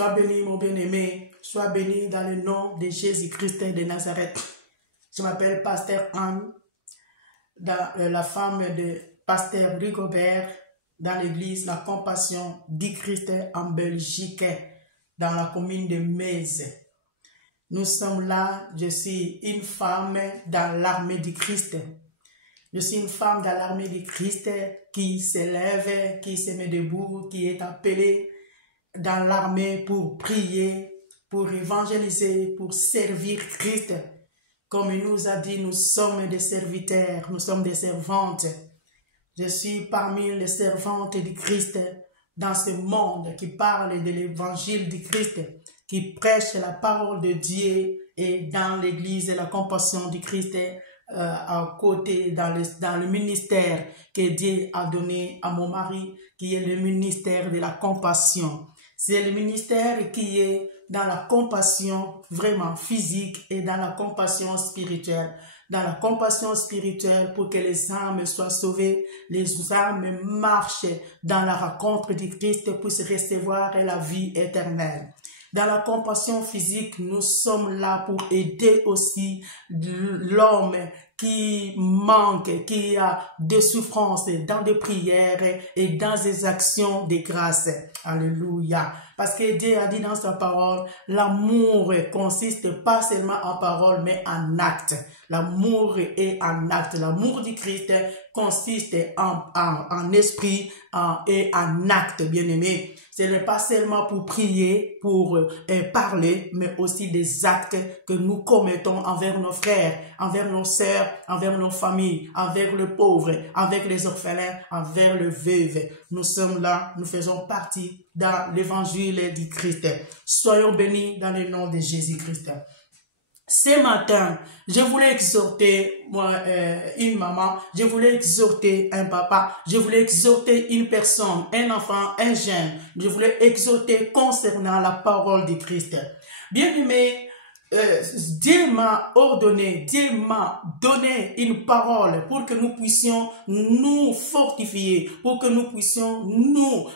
Sois béni, mon bien-aimé. Sois béni dans le nom de Jésus-Christ de Nazareth. Je m'appelle Pasteur Anne, la femme de Pasteur Rigobert, dans l'église La Compassion du Christ en Belgique, dans la commune de Metz. Nous sommes là, je suis une femme dans l'armée du Christ. Je suis une femme dans l'armée du Christ qui s'élève, qui se met debout, qui est appelée dans l'armée pour prier, pour évangéliser, pour servir Christ. Comme il nous a dit, nous sommes des serviteurs, nous sommes des servantes. Je suis parmi les servantes du Christ dans ce monde qui parle de l'évangile du Christ, qui prêche la parole de Dieu, et dans l'église La Compassion du Christ, à côté dans le ministère que Dieu a donné à mon mari, qui est le ministère de la compassion. C'est le ministère qui est dans la compassion vraiment physique et dans la compassion spirituelle. Dans la compassion spirituelle pour que les âmes soient sauvées, les âmes marchent dans la rencontre du Christ pour se recevoir la vie éternelle. Dans la compassion physique, nous sommes là pour aider aussi l'homme qui manque, qui a des souffrances dans des prières et dans des actions de grâce. Alléluia. Parce que Dieu a dit dans sa parole, l'amour consiste pas seulement en parole, mais en acte. L'amour est en acte. L'amour du Christ consiste en esprit et en acte, bien-aimé. Ce n'est pas seulement pour prier, pour parler, mais aussi des actes que nous commettons envers nos frères, envers nos sœurs, envers nos familles, envers les pauvres, avec les orphelins, envers les veuves. Nous sommes là, nous faisons partie dans l'évangile du Christ. Soyons bénis dans le nom de Jésus-Christ. Ce matin, je voulais exhorter une maman, je voulais exhorter un papa, je voulais exhorter une personne, un enfant, un jeune. Je voulais exhorter concernant la parole de Christ. Bien-aimé, Dieu m'a ordonné, Dieu m'a donné une parole pour que nous puissions nous fortifier, pour que nous puissions nous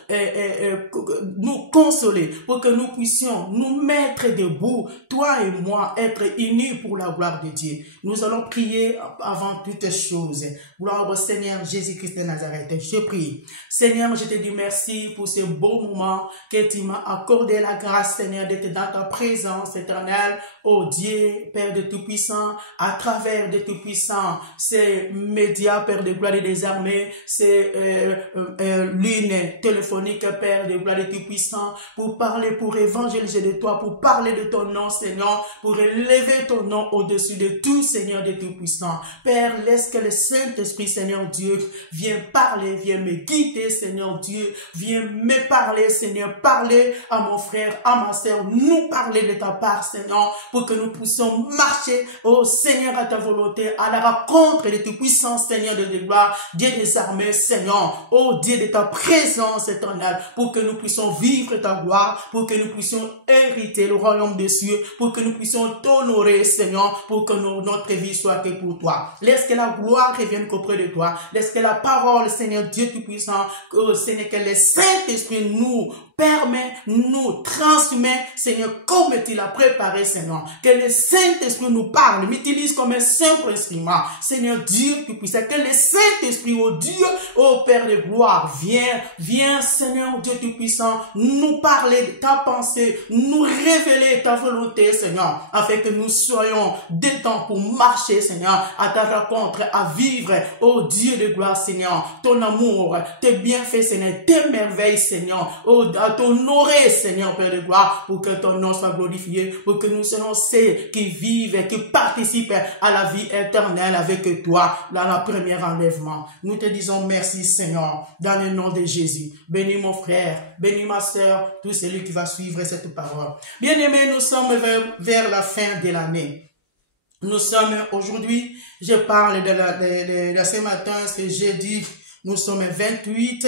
consoler, pour que nous puissions nous mettre debout, toi et moi, être unis pour la gloire de Dieu. Nous allons prier avant toutes choses. Gloire au Seigneur Jésus-Christ de Nazareth. Je prie. Seigneur, je te dis merci pour ce beau moment que tu m'as accordé la grâce, Seigneur, d'être dans ta présence éternelle. Oh Dieu, Père de Tout-Puissant, à travers de Tout-Puissant, ces médias, Père de gloire et des armées, ces lignes téléphoniques, Père de gloire et Tout-Puissant, pour parler, pour évangéliser de toi, pour parler de ton nom, Seigneur, pour élever ton nom au-dessus de tout, Seigneur de Tout-Puissant. Père, laisse que le Saint-Esprit, Seigneur Dieu, vienne parler, vienne me guider, Seigneur Dieu, vienne me parler, Seigneur, parler à mon frère, à ma sœur, nous parler de ta part, Seigneur, pour que nous puissions marcher, oh Seigneur, à ta volonté, à la rencontre de Tout-Puissant, Seigneur de gloire, Dieu des armées, Seigneur, oh Dieu de ta présence éternelle, pour que nous puissions vivre ta gloire, pour que nous puissions hériter le royaume des cieux, pour que nous puissions t'honorer, Seigneur, pour que notre vie soit que pour toi. Laisse que la gloire revienne qu'auprès de toi. Laisse que la parole, Seigneur Dieu Tout-Puissant, Seigneur, que le Saint-Esprit nous permet, nous transmet, Seigneur, comme tu l'as préparé, Seigneur. Que le Saint-Esprit nous parle, m'utilise comme un simple instrument. Seigneur Dieu Tout-Puissant, que le Saint-Esprit, oh Dieu, oh Père de gloire, viens, Seigneur Dieu Tout-Puissant, nous parler de ta pensée, nous révéler ta volonté, Seigneur, afin que nous soyons des temps pour marcher, Seigneur, à ta rencontre, à vivre, oh Dieu de gloire, Seigneur, ton amour, tes bienfaits, Seigneur, tes merveilles, Seigneur, oh, à t'honorer, Seigneur, Père de gloire, pour que ton nom soit glorifié, pour que nous soyons ceux qui vivent, qui participent à la vie éternelle avec toi, dans la première enlèvement. Nous te disons merci, Seigneur, dans le nom de Jésus. Bénis mon frère, bénis ma sœur, tout celui qui va suivre cette parole. Bien-aimés, nous sommes vers la fin de l'année. Nous sommes aujourd'hui, je parle de ce matin, c'est jeudi, nous sommes 28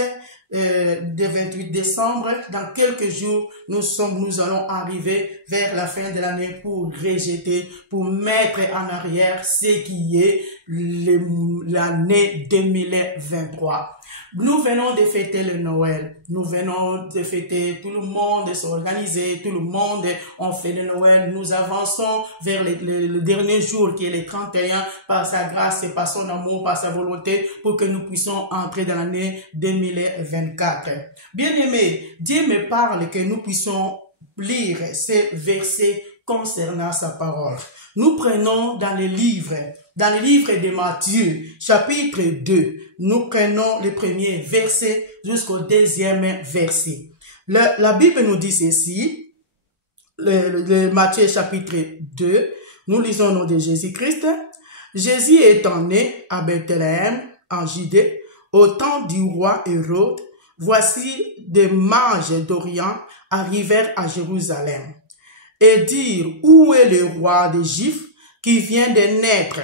décembre. Dans quelques jours, nous allons arriver vers la fin de l'année pour rejeter, pour mettre en arrière ce qui est l'année 2023. Nous venons de fêter le Noël. Nous venons de fêter, tout le monde s'est organisé, tout le monde on fait le Noël. Nous avançons vers le dernier jour qui est le 31 par sa grâce et par son amour, par sa volonté pour que nous puissions entrer dans l'année 2024. Bien-aimés, Dieu me parle que nous puissions lire ces versets concernant sa parole. Nous prenons dans le livre de Matthieu, chapitre 2, nous prenons le premier verset jusqu'au deuxième verset. La Bible nous dit ceci, le Matthieu chapitre 2, nous lisons au nom de Jésus-Christ. Jésus étant né à Bethléem, en Judée, au temps du roi Hérode, voici des mages d'Orient arrivèrent à Jérusalem et dirent, où est le roi des Juifs qui vient de naître?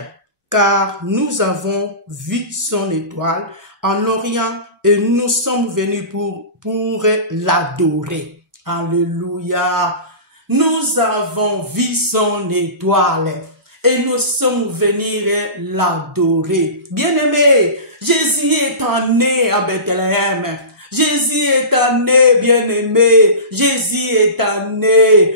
Car nous avons vu son étoile en Orient et nous sommes venus pour l'adorer. Alléluia. Nous avons vu son étoile et nous sommes venus l'adorer. Bien-aimé, Jésus est né à Bethléem. Jésus est né, bien-aimé. Jésus est né.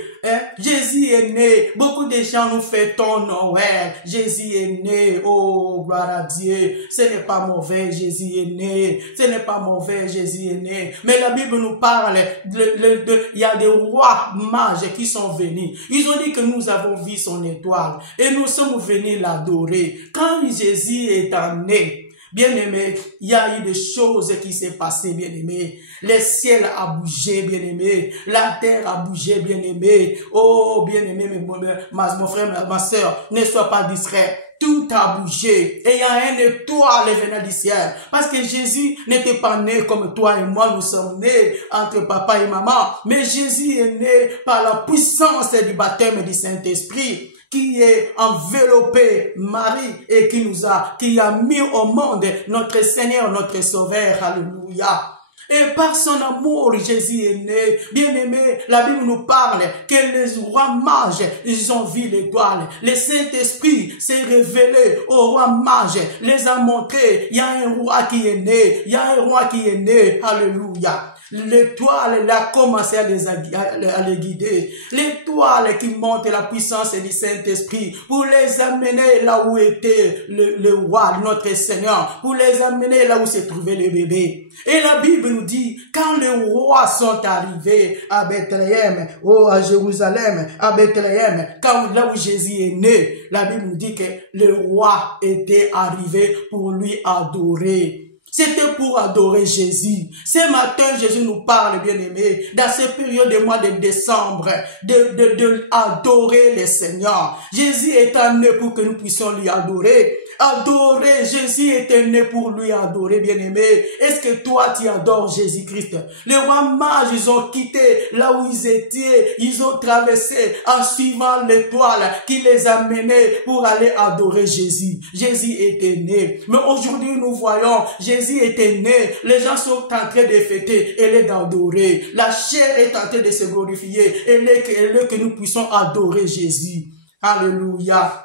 Jésus est né. Beaucoup de gens nous fêtons Noël. Jésus est né. Oh, gloire à Dieu. Ce n'est pas mauvais, Jésus est né. Ce n'est pas mauvais, Jésus est né. Mais la Bible nous parle, il y a des rois mages qui sont venus. Ils ont dit que nous avons vu son étoile. Et nous sommes venus l'adorer. Quand Jésus est né, bien-aimé, il y a eu des choses qui s'est passées, bien-aimé. Le ciel a bougé, bien-aimé. La terre a bougé, bien-aimé. Oh, bien-aimé, mon frère, ma soeur, ne sois pas distrait. Tout a bougé. Et il y a une étoile venant du ciel. Parce que Jésus n'était pas né comme toi et moi, nous sommes nés entre papa et maman. Mais Jésus est né par la puissance du baptême du Saint-Esprit, qui est enveloppé Marie et qui a mis au monde notre Seigneur, notre Sauveur. Alléluia. Et par son amour, Jésus est né. Bien-aimé, la Bible nous parle que les rois mages, ils ont vu l'étoile. Le Saint-Esprit s'est révélé aux rois mages, les a montrés. Il y a un roi qui est né. Il y a un roi qui est né. Alléluia. L'étoile, elle a commencé à les guider. L'étoile qui montre la puissance du Saint-Esprit pour les amener là où était le roi, notre Seigneur, pour les amener là où se trouvait le bébé. Et la Bible nous dit, quand les rois sont arrivés à Bethléem, à Jérusalem, à Bethléem, là où Jésus est né, la Bible nous dit que le roi était arrivé pour lui adorer. C'était pour adorer Jésus. Ce matin, Jésus nous parle, bien-aimés, dans cette période du mois de décembre, de adorer le Seigneur. Jésus est né pour que nous puissions lui adorer. Adorer, Jésus était né pour lui adorer, bien-aimé. Est-ce que toi, tu adores Jésus-Christ? Les rois mages, ils ont quitté là où ils étaient. Ils ont traversé en suivant l'étoile qui les a menés pour aller adorer Jésus. Jésus était né. Mais aujourd'hui, nous voyons, Jésus était né. Les gens sont en train de fêter et d'adorer. La chair est en train de se glorifier. Elle est que nous puissions adorer Jésus. Alléluia.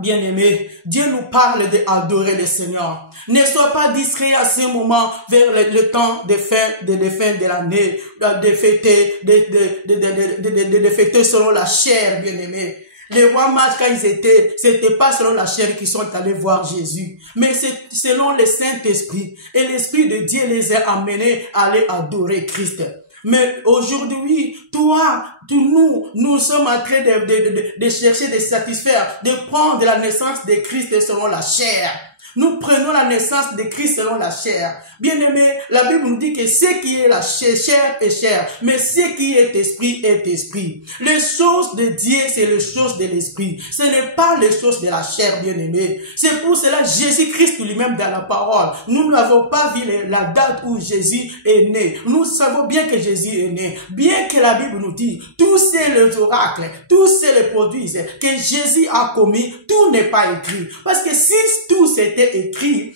Bien-aimé, Dieu nous parle d'adorer le Seigneur. Ne sois pas distrait à ce moment vers le temps de fin de l'année, de fêter, de fêter selon la chair, bien-aimé. Les rois mages, quand ils étaient, c'était pas selon la chair qu'ils sont allés voir Jésus, mais c'est selon le Saint-Esprit. Et l'Esprit de Dieu les a amenés à aller adorer Christ. Mais aujourd'hui, nous sommes en train de chercher, de satisfaire, de prendre la naissance de Christ selon la chair. Nous prenons la naissance de Christ selon la chair. Bien-aimé, la Bible nous dit que ce qui est la chair est chair, mais ce qui est esprit est esprit. Les choses de Dieu, c'est les choses de l'esprit. Ce n'est pas les choses de la chair, bien-aimé. C'est pour cela Jésus-Christ lui-même dans la parole. Nous n'avons pas vu la date où Jésus est né. Nous savons bien que Jésus est né. Bien que la Bible nous dit, tous ces les oracles, tous ces les produits que Jésus a commis, tout n'est pas écrit. Parce que si tout c'était écrit,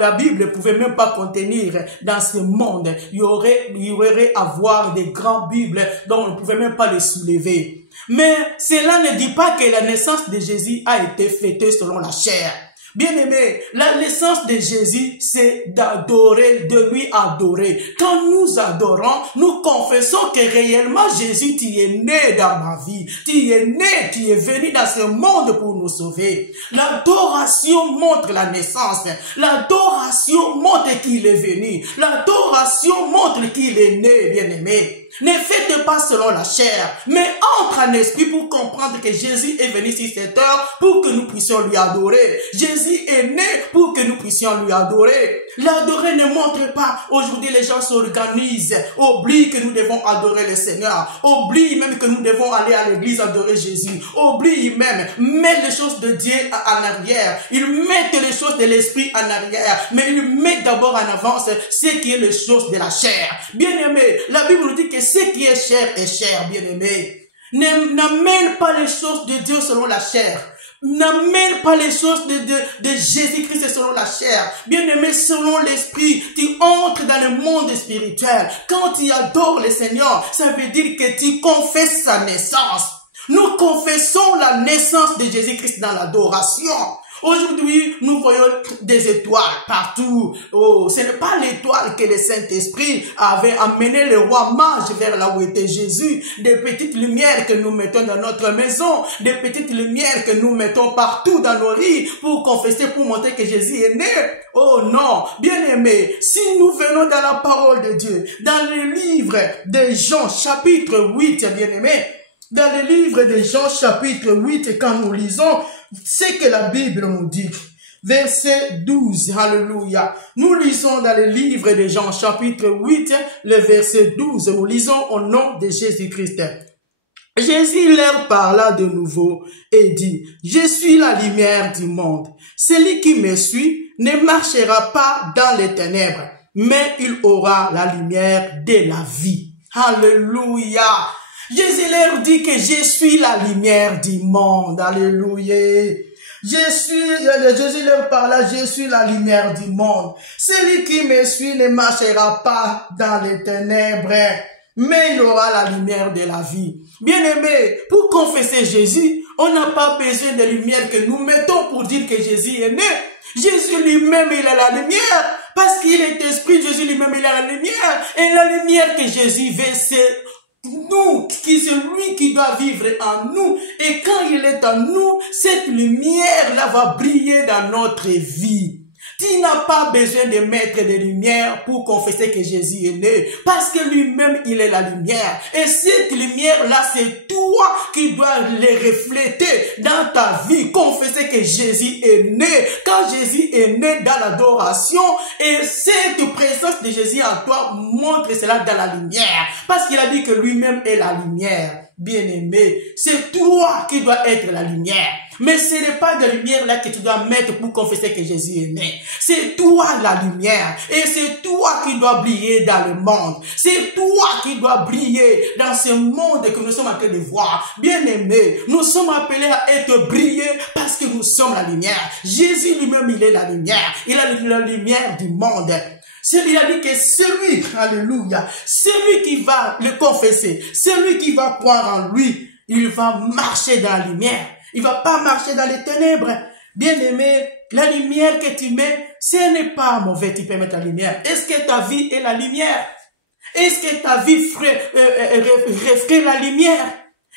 la Bible ne pouvait même pas contenir dans ce monde. Il y aurait à avoir des grandes Bibles dont on ne pouvait même pas les soulever. Mais cela ne dit pas que la naissance de Jésus a été fêtée selon la chair. Bien-aimé, la naissance de Jésus, c'est d'adorer, de lui adorer. Quand nous adorons, nous confessons que réellement Jésus, tu es né dans ma vie. Tu es né, tu es venu dans ce monde pour nous sauver. L'adoration montre la naissance. L'adoration montre qu'il est venu. L'adoration montre qu'il est né, bien-aimé. Ne faites pas selon la chair, mais entre en esprit pour comprendre que Jésus est venu sur cette terre pour que nous puissions lui adorer. Jésus est né pour que nous puissions lui adorer. L'adorer ne montre pas. Aujourd'hui, les gens s'organisent, oublient que nous devons adorer le Seigneur, oublient même que nous devons aller à l'église adorer Jésus, oublient même, mettent les choses de Dieu en arrière. Ils mettent les choses de l'esprit en arrière, mais ils mettent d'abord en avance ce qui est les choses de la chair. Bien-aimé, la Bible nous dit que ce qui est cher, bien-aimé. N'amène pas les choses de Dieu selon la chair. N'amène pas les choses de Jésus-Christ selon la chair. Bien-aimé, selon l'esprit, tu entres dans le monde spirituel. Quand tu adores le Seigneur, ça veut dire que tu confesses sa naissance. Nous confessons la naissance de Jésus-Christ dans l'adoration. Aujourd'hui, nous voyons des étoiles partout. Oh, ce n'est pas l'étoile que le Saint-Esprit avait amené le roi mage vers là où était Jésus. Des petites lumières que nous mettons dans notre maison, des petites lumières que nous mettons partout dans nos rues pour confesser, pour montrer que Jésus est né. Oh non, bien-aimé, si nous venons dans la parole de Dieu, dans le livre de Jean, chapitre 8, bien-aimé, dans le livre de Jean, chapitre 8, quand nous lisons, c'est que la Bible nous dit, verset 12, alléluia. Nous lisons dans le livre de Jean, chapitre 8, le verset 12, nous lisons au nom de Jésus-Christ. Jésus leur parla de nouveau et dit, je suis la lumière du monde. Celui qui me suit ne marchera pas dans les ténèbres, mais il aura la lumière de la vie. Alléluia. Jésus leur dit que je suis la lumière du monde. Alléluia. Jésus leur parla, je suis la lumière du monde. Celui qui me suit ne marchera pas dans les ténèbres, mais il aura la lumière de la vie. Bien-aimé, pour confesser Jésus, on n'a pas besoin de lumière que nous mettons pour dire que Jésus est né. Jésus lui-même, il a la lumière. Parce qu'il est esprit, Jésus lui-même, il a la lumière. Et la lumière que Jésus veut, c'est nous, qui c'est lui qui doit vivre en nous. Et quand il est en nous, cette lumière-là va briller dans notre vie. Tu n'as pas besoin de mettre des lumières pour confesser que Jésus est né. Parce que lui-même, il est la lumière. Et cette lumière-là, c'est toi qui dois les refléter dans ta vie. Confesser que Jésus est né. Quand Jésus est né dans l'adoration, et cette présence de Jésus en toi montre cela dans la lumière. Parce qu'il a dit que lui-même est la lumière. Bien-aimé, c'est toi qui dois être la lumière. Mais ce n'est pas de lumière là que tu dois mettre pour confesser que Jésus est né. C'est toi la lumière. Et c'est toi qui dois briller dans le monde. C'est toi qui dois briller dans ce monde que nous sommes en train de voir. Bien-aimé, nous sommes appelés à être brillés parce que nous sommes la lumière. Jésus lui-même, il est la lumière. Il a la lumière du monde. Il a dit que celui, alléluia, celui qui va le confesser, celui qui va croire en lui, il va marcher dans la lumière. Il va pas marcher dans les ténèbres. Bien-aimé, la lumière que tu mets, ce n'est pas mauvais, tu peux mettre la lumière. Est-ce que ta vie est la lumière? Est-ce que ta vie reflète la lumière?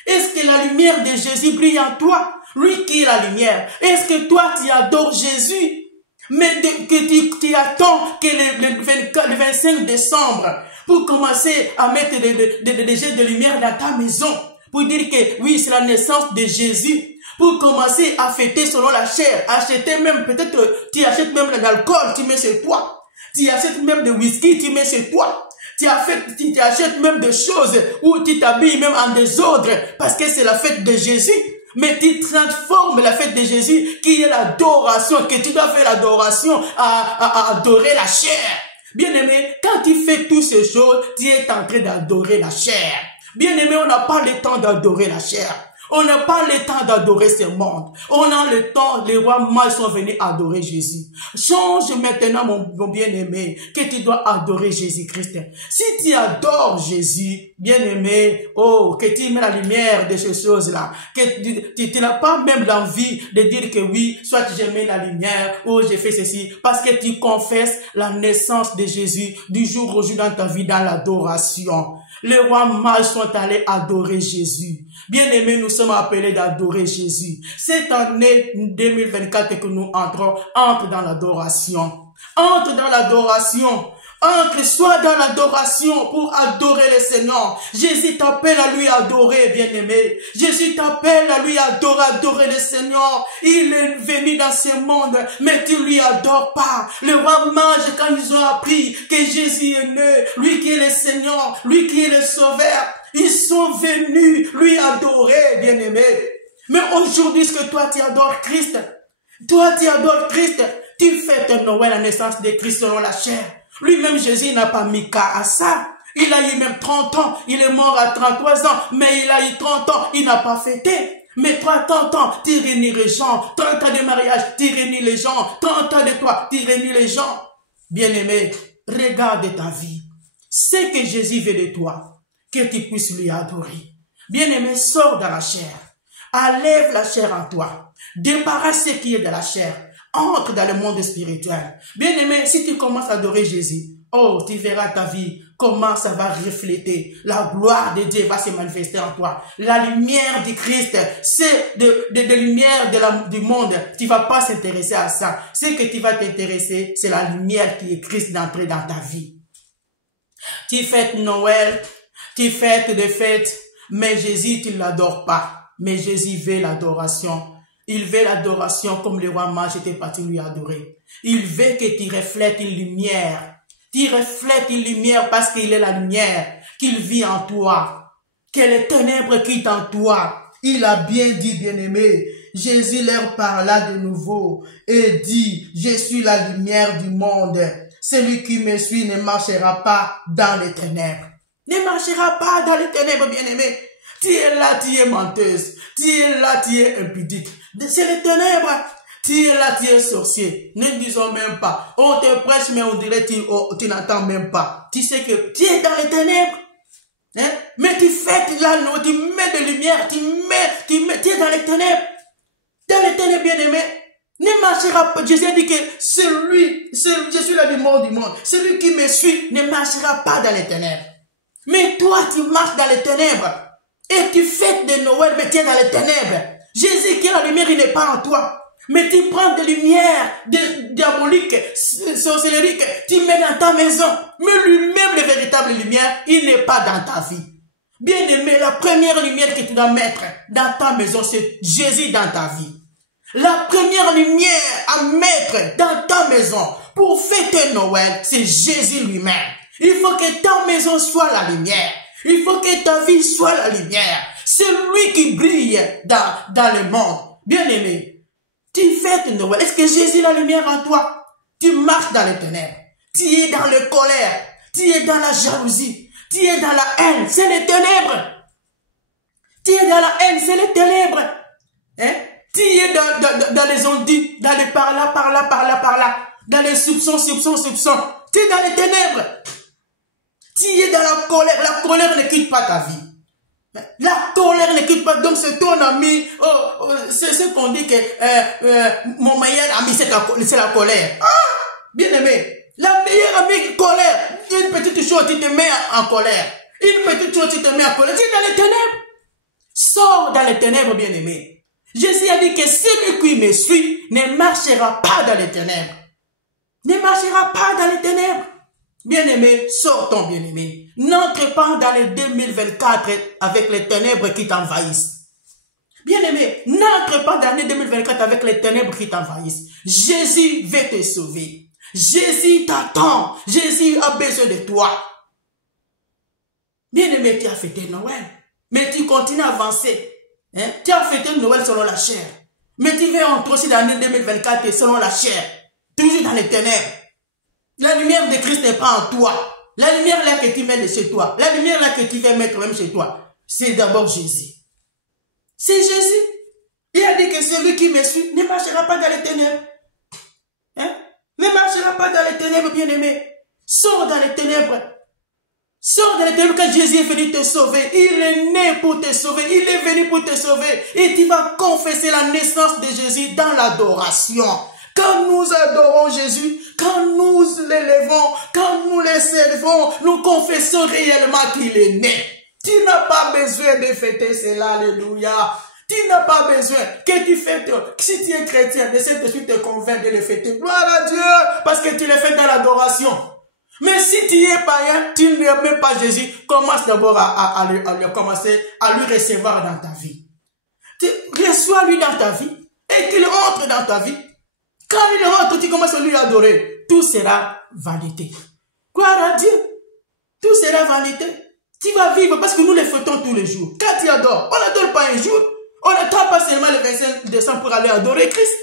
Est-ce que la lumière de Jésus brille en toi? Lui qui est la lumière. Est-ce que toi, tu adores Jésus? Mais que tu attends que le 25 décembre pour commencer à mettre des jets de lumière dans ta maison. Pour dire que oui, c'est la naissance de Jésus. Pour commencer à fêter selon la chair. Acheter même, peut-être, tu achètes même de l'alcool, tu mets sur toi. Tu achètes même de whisky, tu mets sur toi. Tu achètes même des choses où tu t'habilles même en désordre parce que c'est la fête de Jésus. Mais tu transformes la fête de Jésus qui est l'adoration, que tu dois faire l'adoration à adorer la chair. Bien-aimé, quand tu fais toutes ces choses, tu es en train d'adorer la chair. Bien-aimé, on n'a pas le temps d'adorer la chair. On n'a pas le temps d'adorer ce monde. On a le temps, les rois mages sont venus adorer Jésus. Change maintenant, mon bien-aimé, que tu dois adorer Jésus-Christ. Si tu adores Jésus, bien-aimé, oh, que tu mets la lumière de ces choses-là, que tu n'as pas même l'envie de dire que oui, soit j'ai mis la lumière, ou j'ai fait ceci, parce que tu confesses la naissance de Jésus du jour au jour dans ta vie, dans l'adoration. Les rois mages sont allés adorer Jésus. Bien-aimés, nous sommes appelés d'adorer Jésus. Cette année 2024 que nous entrons, entre dans l'adoration. Entre dans l'adoration. Entre, sois dans l'adoration pour adorer le Seigneur. Jésus t'appelle à lui adorer, bien-aimé. Jésus t'appelle à lui adorer le Seigneur. Il est venu dans ce monde, mais tu lui adores pas. Les rois mages, quand ils ont appris que Jésus est né, lui qui est le Seigneur, lui qui est le Sauveur, ils sont venus lui adorer, bien-aimé. Mais aujourd'hui, est-ce que toi tu adores Christ? Toi tu adores Christ. Tu fêtes Noël, la naissance de Christ selon la chair. Lui-même, Jésus n'a pas mis cas à ça. Il a eu même 30 ans. Il est mort à 33 ans. Mais il a eu 30 ans. Il n'a pas fêté. Mais toi, 30 ans, tu réunis les gens. 30 ans de mariage, tu réunis les gens. 30 ans de toi, tu réunis les gens. Bien-aimé, regarde ta vie. C'est que Jésus veut de toi. Que tu puisses lui adorer. Bien-aimé, sors de la chair. Enlève la chair en toi. Débarrasse ce qui est de la chair. Entre dans le monde spirituel. Bien-aimé, si tu commences à adorer Jésus, oh, tu verras ta vie, comment ça va refléter. La gloire de Dieu va se manifester en toi. La lumière du Christ, c'est de lumière du monde. Tu vas pas s'intéresser à ça. Ce que tu vas t'intéresser, c'est la lumière qui est Christ d'entrer dans ta vie. Tu fêtes Noël, tu fêtes des fêtes, mais Jésus, tu ne l'adores pas. Mais Jésus veut l'adoration. Il veut l'adoration comme les rois mages étaient partis lui adorer. Il veut que tu reflètes une lumière. Tu reflètes une lumière parce qu'il est la lumière, qu'il vit en toi. Que les ténèbres quittent en toi. Il a bien dit, bien-aimé. Jésus leur parla de nouveau et dit, je suis la lumière du monde. Celui qui me suit ne marchera pas dans les ténèbres. Ne marchera pas dans les ténèbres, bien-aimé. Tu es là, tu es menteuse. Tu es là, tu es impudique. C'est les ténèbres. Tu es là, tu es sorcier. Ne disons même pas. On te prêche, mais on dirait que tu n'entends même pas. Tu sais que tu es dans les ténèbres. Hein? Mais tu fêtes là, non, tu mets de lumière, tu es dans les ténèbres. Dans les ténèbres, bien-aimé. Ne marchera pas. Jésus a dit que je suis la lumière du monde. Celui qui me suit ne marchera pas dans les ténèbres. Mais toi, tu marches dans les ténèbres. Et tu fêtes de Noël, mais tu es dans les ténèbres. Jésus qui est la lumière, il n'est pas en toi. Mais tu prends des lumières diaboliques, sorcelleriques, tu mets dans ta maison. Mais lui-même, le véritable lumière, il n'est pas dans ta vie. Bien aimé, la première lumière que tu dois mettre dans ta maison, c'est Jésus dans ta vie. La première lumière à mettre dans ta maison pour fêter Noël, c'est Jésus lui-même. Il faut que ta maison soit la lumière. Il faut que ta vie soit la lumière. C'est lui qui brille dans le monde. Bien aimé, tu fêtes Noël. Est-ce que Jésus est la lumière en toi? Tu marches dans les ténèbres. Tu es dans la colère. Tu es dans la jalousie. Tu es dans la haine. C'est les ténèbres. Tu es dans la haine. C'est les ténèbres. Hein? Tu es dans les ondits. Dans les par là. Dans les soupçons. Tu es dans les ténèbres. Tu es dans la colère. La colère ne quitte pas ta vie. La colère ne quitte pas. Donc c'est ton ami. C'est ce qu'on dit que mon meilleur ami c'est la colère. Ah, bien aimé. La meilleure amie colère. Une petite chose tu te mets en colère. Une petite chose tu te mets en colère. Tu es dans les ténèbres. Sors dans les ténèbres, bien aimé. Jésus a dit que celui qui me suit ne marchera pas dans les ténèbres. Ne marchera pas dans les ténèbres. Bien-aimé, sortons, bien-aimé. N'entre pas dans le 2024 avec les ténèbres qui t'envahissent. Bien-aimé, n'entre pas dans l'année 2024 avec les ténèbres qui t'envahissent. Jésus veut te sauver. Jésus t'attend. Jésus a besoin de toi. Bien-aimé, tu as fêté Noël. Mais tu continues à avancer. Hein? Tu as fêté Noël selon la chair. Mais tu veux entrer aussi dans l'année 2024 selon la chair. Toujours dans les ténèbres. La lumière de Christ n'est pas en toi. La lumière là que tu mets de chez toi. La lumière là que tu veux mettre même chez toi. C'est d'abord Jésus. C'est Jésus. Il a dit que celui qui me suit ne marchera pas dans les ténèbres. Hein? Ne marchera pas dans les ténèbres, bien-aimé. Sors dans les ténèbres. Sors dans les ténèbres quand Jésus est venu te sauver. Il est né pour te sauver. Il est venu pour te sauver. Et tu vas confesser la naissance de Jésus dans l'adoration. Quand nous adorons Jésus, quand nous l'élevons, quand nous le servons, nous confessons réellement qu'il est né. Tu n'as pas besoin de fêter cela, alléluia. Tu n'as pas besoin que tu fêtes, si tu es chrétien, de Saint-Esprit te convainc de le fêter. Gloire à Dieu, parce que tu le fais dans l'adoration. Mais si tu es païen, tu ne même pas Jésus, commence d'abord à lui recevoir dans ta vie. Reçois-lui dans ta vie et qu'il rentre dans ta vie. Quand il rentre, tu commences à lui adorer. Tout sera vanité. Gloire à Dieu. Tout sera vanité. Tu vas vivre parce que nous le fêtons tous les jours. Quand tu adores, on n'adore pas un jour. On n'attend pas seulement le 25 décembre pour aller adorer Christ.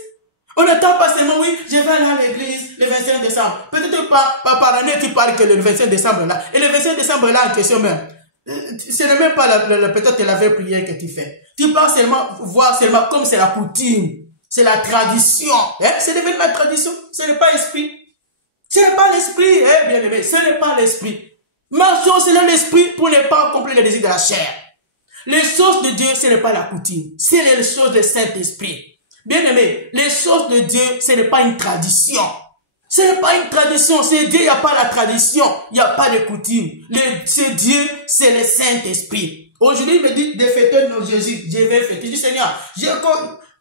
On n'attend pas seulement, oui, je vais aller à l'église le 25 décembre. Peut-être pas par année, tu parles que le 25 décembre là. Et le 25 décembre là, en question même. Ce n'est même pas peut-être la vraie prière que tu fais. Tu parles seulement, voir seulement comme c'est la coutume. C'est la tradition. Hein? C'est devenu la tradition. Ce n'est pas l'esprit. Ce n'est pas l'esprit, hein, bien aimé. Ce n'est pas l'esprit. Marchons selon l'esprit pour ne pas accomplir les désirs de la chair. Les choses de Dieu, ce n'est pas la coutume. C'est les choses du Saint-Esprit. Bien aimé, les choses de Dieu, ce n'est pas une tradition. Ce n'est pas une tradition. C'est Dieu, il n'y a pas la tradition. Il n'y a pas de coutume. C'est Dieu, c'est le Saint-Esprit. Aujourd'hui, il me dit de fêter nos Jésus. Je vais fêter. Je dis, Seigneur,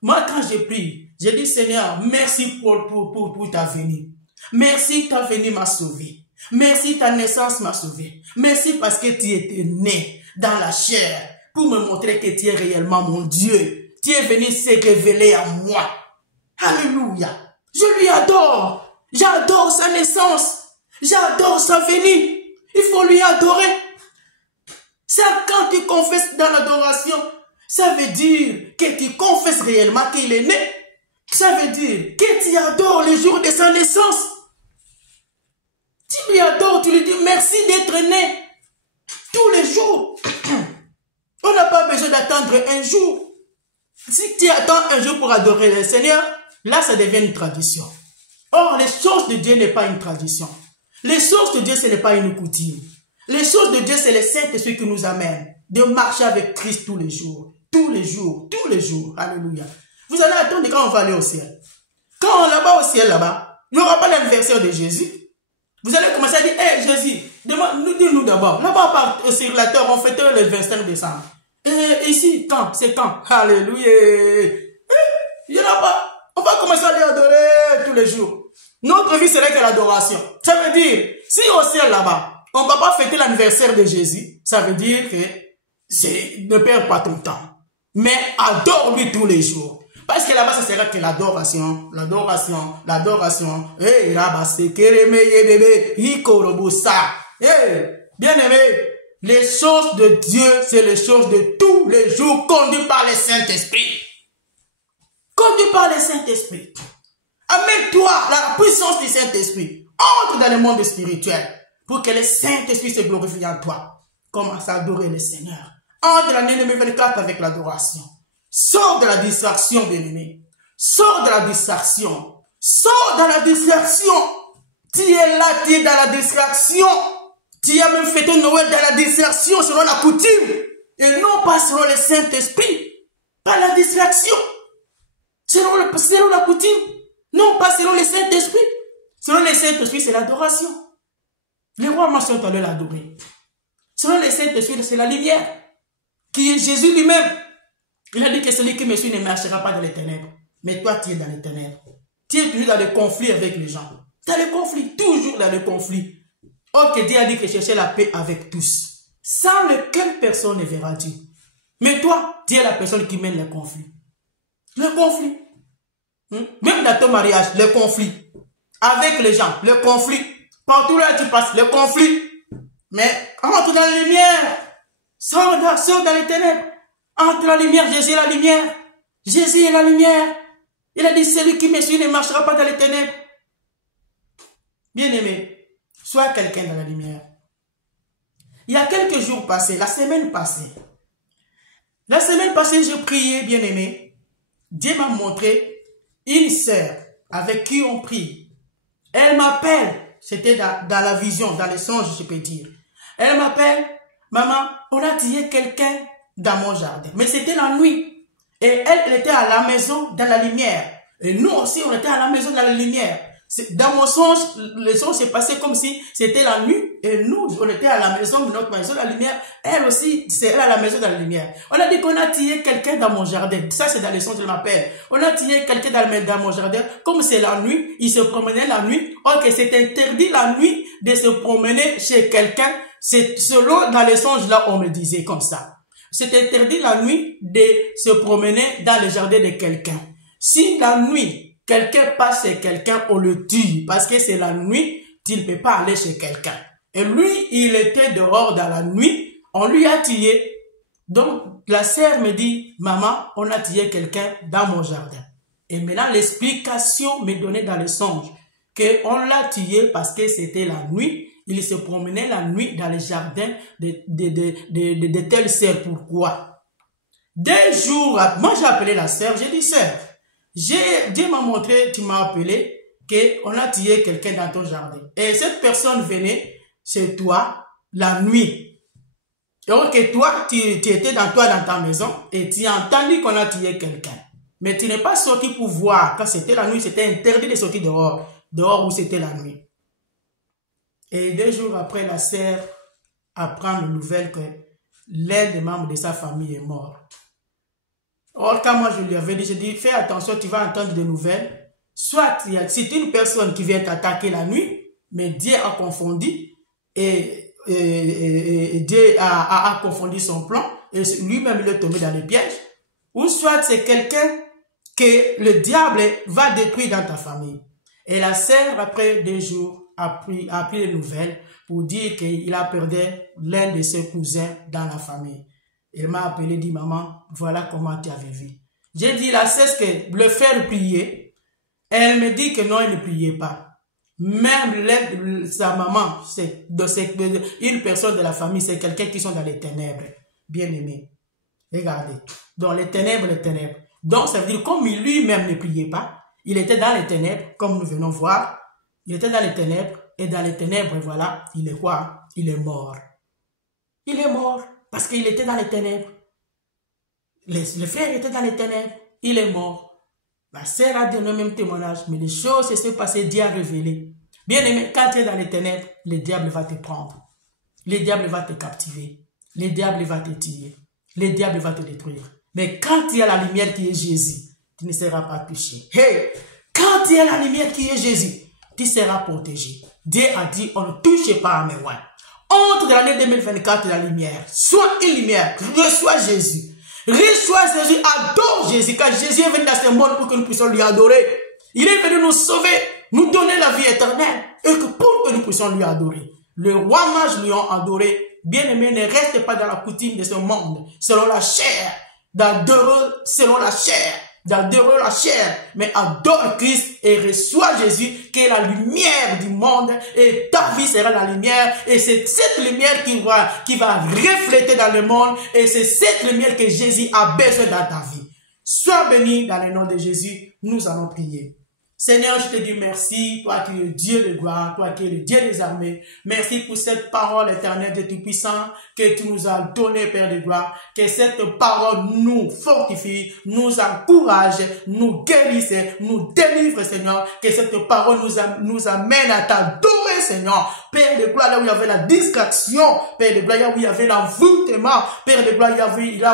moi, quand je prie, je dis, Seigneur, merci pour ta venue. Merci, ta venue m'a sauvé. Merci, ta naissance m'a sauvé. Merci parce que tu étais né dans la chair pour me montrer que tu es réellement mon Dieu. Tu es venu se révéler à moi. Alléluia. Je lui adore. J'adore sa naissance. J'adore sa venue. Il faut lui adorer. Ça, quand tu confesses dans l'adoration, ça veut dire que tu confesses réellement qu'il est né. Ça veut dire que tu adores le jour de sa naissance. Tu lui adores, tu lui dis merci d'être né. Tous les jours. On n'a pas besoin d'attendre un jour. Si tu attends un jour pour adorer le Seigneur, là ça devient une tradition. Or, les choses de Dieu n'est pas une tradition. Les choses de Dieu, ce n'est pas une coutume. Les choses de Dieu, c'est le Saint-Esprit qui nous amène de marcher avec Christ tous les jours. Tous les jours, tous les jours. Alléluia. Vous allez attendre quand on va aller au ciel. Quand on là-bas au ciel, là-bas, il n'y aura pas l'anniversaire de Jésus. Vous allez commencer à dire, hé Jésus, dis-nous d'abord. Là-bas, sur la terre, on fête le 25 décembre. Et ici, quand? C'est quand? Alléluia. Il n'y en a pas. On va commencer à les adorer tous les jours. Notre vie serait que l'adoration. Ça veut dire, si au ciel là-bas, on ne va pas fêter l'anniversaire de Jésus, ça veut dire que ne perds pas ton temps. Mais adore-lui tous les jours. Parce que là-bas, ça sera que l'adoration, l'adoration, l'adoration. Eh, là-bas, c'est kérémeye bébé, ikorobusa. Eh, bien aimé, les choses de Dieu, c'est les choses de tous les jours conduites par le Saint-Esprit. Conduit par le Saint-Esprit. Amène-toi la puissance du Saint-Esprit. Entre dans le monde spirituel pour que le Saint-Esprit se glorifie en toi. Commence à adorer le Seigneur. Entre l'année 2024 avec l'adoration. Sors de la distraction, bien-aimé. Sors de la distraction. Sors de la distraction. Tu es là, tu es dans la distraction. Tu as même fêté Noël dans la distraction selon la coutume. Et non pas selon le Saint-Esprit. Pas la distraction. Selon la coutume. Non pas selon le Saint-Esprit. Selon le Saint-Esprit, c'est l'adoration. Les rois mages sont allés l'adorer. Selon le Saint-Esprit, c'est la lumière. Qui est Jésus lui-même. Il a dit que celui qui me suit ne marchera pas dans les ténèbres. Mais toi, tu es dans les ténèbres. Tu es toujours dans le conflit avec les gens. Dans le conflit, toujours dans le conflit. Or que Dieu a dit que chercher la paix avec tous. Sans lequel personne ne verra Dieu. Mais toi, tu es la personne qui mène le conflit. Le conflit. Même dans ton mariage, le conflit. Avec les gens, le conflit. Partout là tu passes, le conflit. Mais entre dans la lumière. Sors dans les ténèbres. Entre la lumière, Jésus est la lumière. Jésus est la lumière. Il a dit, celui qui me suit ne marchera pas dans les ténèbres. Bien-aimé, sois quelqu'un dans la lumière. Il y a quelques jours passés, la semaine passée, La semaine passée, j'ai prié, bien-aimé. Dieu m'a montré une sœur avec qui on prie. Elle m'appelle, c'était dans la vision, dans les songes, je peux dire. Elle m'appelle, maman, on a tué quelqu'un dans mon jardin. Mais c'était la nuit. Et elle était à la maison, dans la lumière. Et nous aussi, on était à la maison, dans la lumière. Dans mon songe, le songe s'est passé comme si c'était la nuit. Et nous, on était à la maison, notre maison, la lumière. Elle aussi, c'est elle à la maison, dans la lumière. On a dit qu'on a tué quelqu'un dans mon jardin. Ça, c'est dans les songes, je m'appelle. On a tué quelqu'un dans mon jardin. Comme c'est la nuit, il se promenait la nuit. Ok, c'est interdit la nuit de se promener chez quelqu'un. C'est selon, dans les songes, là, on me disait comme ça. C'est interdit la nuit de se promener dans le jardin de quelqu'un. Si la nuit, quelqu'un passe chez quelqu'un, on le tue. Parce que c'est la nuit, tu ne peux pas aller chez quelqu'un. Et lui, il était dehors dans la nuit, on lui a tué. Donc, la sœur me dit, maman, on a tué quelqu'un dans mon jardin. Et maintenant, l'explication me donnait dans le songe qu'on l'a tué parce que c'était la nuit. Il se promenait la nuit dans le jardin de telle sœur. Pourquoi? 2 jours, moi j'ai appelé la sœur, j'ai dit, sœur, Dieu m'a montré, tu m'as appelé, qu'on a tué quelqu'un dans ton jardin. Et cette personne venait chez toi la nuit. Donc toi, tu étais dans ta maison et tu as entendu qu'on a tué quelqu'un. Mais tu n'es pas sorti pour voir. Quand c'était la nuit, c'était interdit de sortir dehors. Dehors où c'était la nuit. Et 2 jours après, la sœur apprend la nouvelle que l'un des membres de sa famille est mort. Or, quand moi je lui avais dit, je dis, fais attention, tu vas entendre des nouvelles. Soit c'est une personne qui vient t'attaquer la nuit, mais Dieu a confondu et Dieu a confondu son plan et lui-même il est tombé dans les pièges. Ou soit c'est quelqu'un que le diable va détruire dans ta famille. Et la sœur, après 2 jours, a pris les nouvelles pour dire qu'il a perdu l'un de ses cousins dans la famille. Il m'a appelé, dit, maman, voilà comment tu avais vu. J'ai dit, la cesse que le faire prier. Elle me dit que non, il ne priait pas. Même sa maman, c'est une personne de la famille, c'est quelqu'un qui sont dans les ténèbres. Bien aimé. Regardez. Dans les ténèbres, les ténèbres. Donc, ça veut dire, comme lui-même ne priait pas, il était dans les ténèbres, comme nous venons voir. Il était dans les ténèbres, et dans les ténèbres, voilà, il est quoi? Il est mort. Il est mort, parce qu'il était dans les ténèbres. Le frère était dans les ténèbres, il est mort. La sœur a donné le même témoignage, mais les choses se sont passées, Dieu a révélé. Bien aimé, quand tu es dans les ténèbres, le diable va te prendre. Le diable va te captiver. Le diable va te tuer. Le diable va te détruire. Mais quand il y a la lumière qui est Jésus, tu ne seras pas touché. Hey! Quand il y a la lumière qui est Jésus, tu seras protégé. Dieu a dit, on ne touche pas à mes oins. Entre l'année 2024 et la lumière, sois une lumière, reçois Jésus. Reçois Jésus, adore Jésus, car Jésus est venu dans ce monde pour que nous puissions lui adorer. Il est venu nous sauver, nous donner la vie éternelle, et que pour que nous puissions lui adorer. Le roi mage lui ont adoré. Bien-aimé, ne reste pas dans la coutume de ce monde, selon la chair, d'adoreux selon la chair, d'adoreux la chair, mais adore Christ et reçois Jésus qui est la lumière du monde et ta vie sera la lumière et c'est cette lumière qui va refléter dans le monde et c'est cette lumière que Jésus a besoin dans ta vie. Sois béni dans le nom de Jésus, nous allons prier. Seigneur, je te dis merci, toi qui es le Dieu de gloire, toi qui es le Dieu des armées. Merci pour cette parole éternelle de Tout-Puissant que tu nous as donnée, Père de gloire. Que cette parole nous fortifie, nous encourage, nous guérisse, nous délivre, Seigneur. Que cette parole nous amène à t'adorer, Seigneur. Père de gloire, là où il y avait la distraction, Père de gloire, là où il y avait l'envoûtement, Père de gloire, là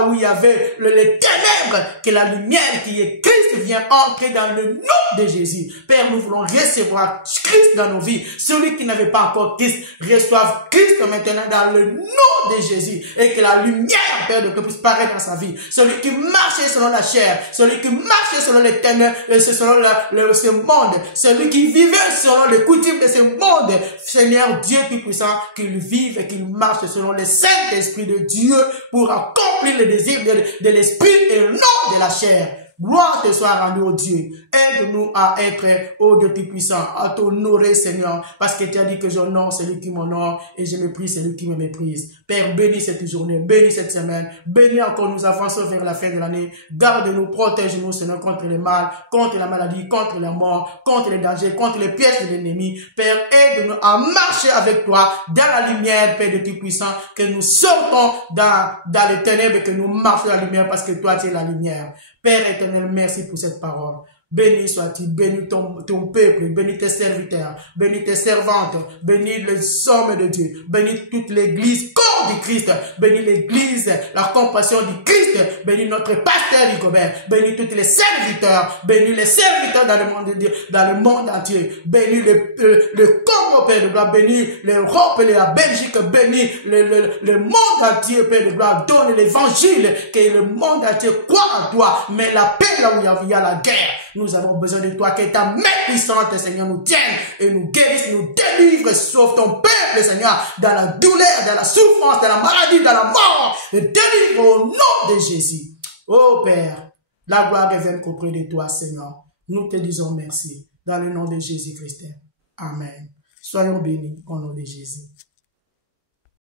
où il y avait les ténèbres, que la lumière qui est Christ vient entrer dans le nom de Jésus. Père, nous voulons recevoir Christ dans nos vies. Celui qui n'avait pas encore Christ, reçoive Christ maintenant dans le nom de Jésus. Et que la lumière, Père, de Dieu puisse paraître dans sa vie. Celui qui marchait selon la chair, celui qui marchait selon les ténèbres, selon ce monde, celui qui vivait selon les coutumes de ce monde. Seigneur Dieu Tout-Puissant, qu'il vive et qu'il marche selon le Saint-Esprit de Dieu pour accomplir les désirs de l'Esprit et non de la chair. Gloire te soit rendue, oh Dieu. Aide-nous à être, oh Dieu Tout-Puissant, à t'honorer, Seigneur, parce que tu as dit que j'honore celui qui m'honore et je méprise celui qui me méprise. Père, bénis cette journée, bénis cette semaine, bénis encore nous avançons vers la fin de l'année. Garde-nous, protège-nous, Seigneur, contre le mal, contre la maladie, contre la mort, contre les dangers, contre les pièges de l'ennemi. Père, aide-nous à marcher avec toi dans la lumière, Père de Tout-Puissant, que nous sortons dans les ténèbres et que nous marchons dans la lumière parce que toi, tu es la lumière. Père éternel, merci pour cette parole. Béni sois-tu, bénis ton peuple, bénis tes serviteurs, bénis tes servantes, bénis les hommes de Dieu, bénis toute l'église, corps du Christ, bénis l'église, la compassion du Christ, bénis notre pasteur Rigobert, bénis tous les serviteurs, bénis les serviteurs dans le monde de Dieu, dans le monde entier, bénis le Congo, Père de gloire, bénis l'Europe et la Belgique, bénis le monde entier, Père de gloire, donne l'évangile, que le monde entier croit en toi, mais la paix là où il y a la guerre. Nous avons besoin de toi, que ta main puissante, Seigneur, nous tienne et nous guérisse, nous délivre, sauve ton peuple, Seigneur, dans la douleur, dans la souffrance, dans la maladie, dans la mort. Et délivre au nom de Jésus. Oh Père, la gloire revienne auprès de toi, Seigneur. Nous te disons merci dans le nom de Jésus-Christ. Amen. Soyons bénis au nom de Jésus.